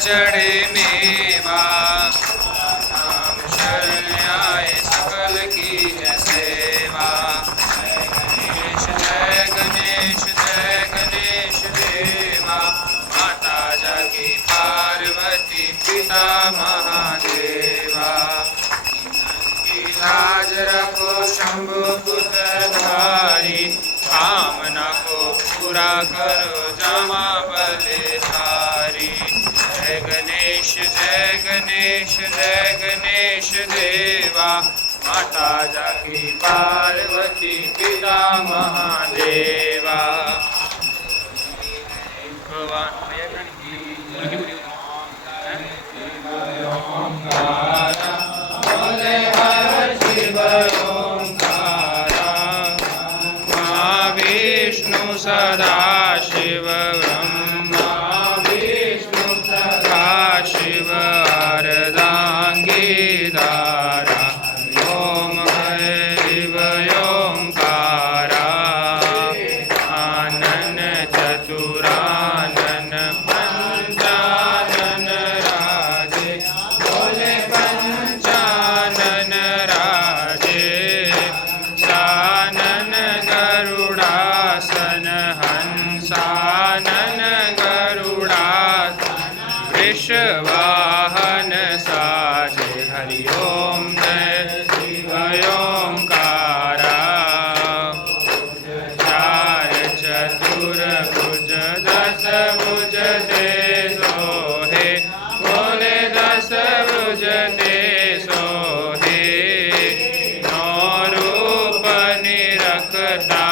चढ़े मेवा नाम शरण्याय सकल की जय सेवा। जय गणेश देवा माता जाकी पार्वती पिता महादेवा। लाज रखो शंभु पुत्र धारी कामना को पूरा करो जमा बलिहारी। जय गणेश देवा माता जाकी पार्वती पिता महादेवा। भगवान बोले हर शिव ओंकारा महाविष्णु सदा शिव ब्रह्मा विष्णु सदा शिव अर्धांगीधारा ओम हरिव ओंकारा आनन चतुरानन पंचानन राजे बोले पंचानन राजे सानन गरुड़ासन हंसानन गरुड़ासन वृषवाहन साजे हरि ओम जय शिव ओंकारा। चार चतुर भुज दस भुज ते सोहे बोले दस भुज ते सोहे। नौ रूप निरखता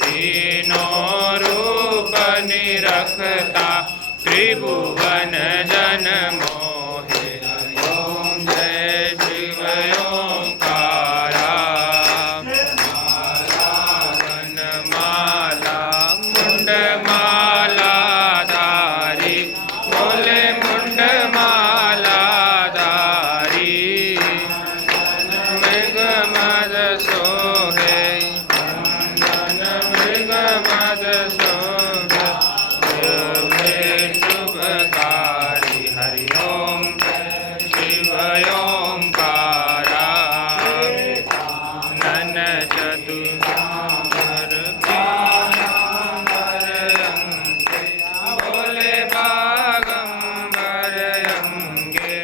तीनों रूप निरखता त्रिभुवन जन मोहे। ओम जय शिव ओंकारा। माला मुंड माला धारी बोले मुंड माला धारी। मृग मद सोहे मृग मद सोहे शुभकारी हरि ओम शिव ओंकारा। नन चतुर बोले बागंबर अंगे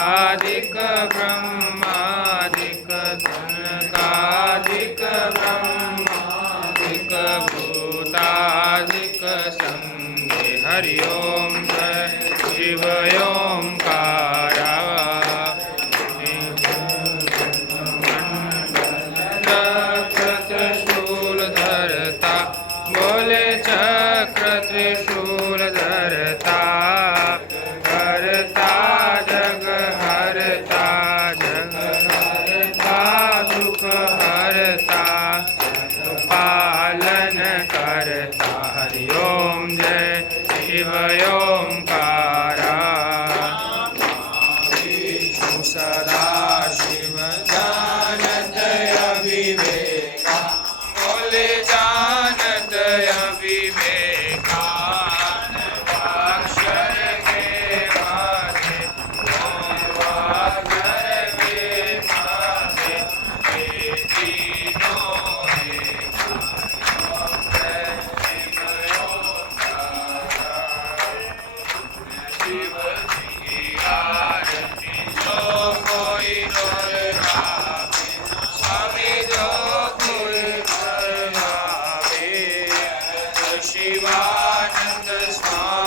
आदिक ब्रह्मादिक धनकादिक ब्रह्मादिक भूतादिक संगे हरि ओम जय शिव ओंकारा। चक्र त्रिशूल धरता बोले चक्र त्रिशूल धरता हरता जग हरता जग हरता दुख हरता पालन करता हरि ओम जय शिव ओंकारा। विष्णु सदा शिव जानत अविवेका बोले जानत अविवेका। अक्षर के माथे वागर के माथे ये तीनों शिव जी की आरती जो कोई रोल गावे स्वामी जो कोई रोल गावे। शिवानंद स्वामी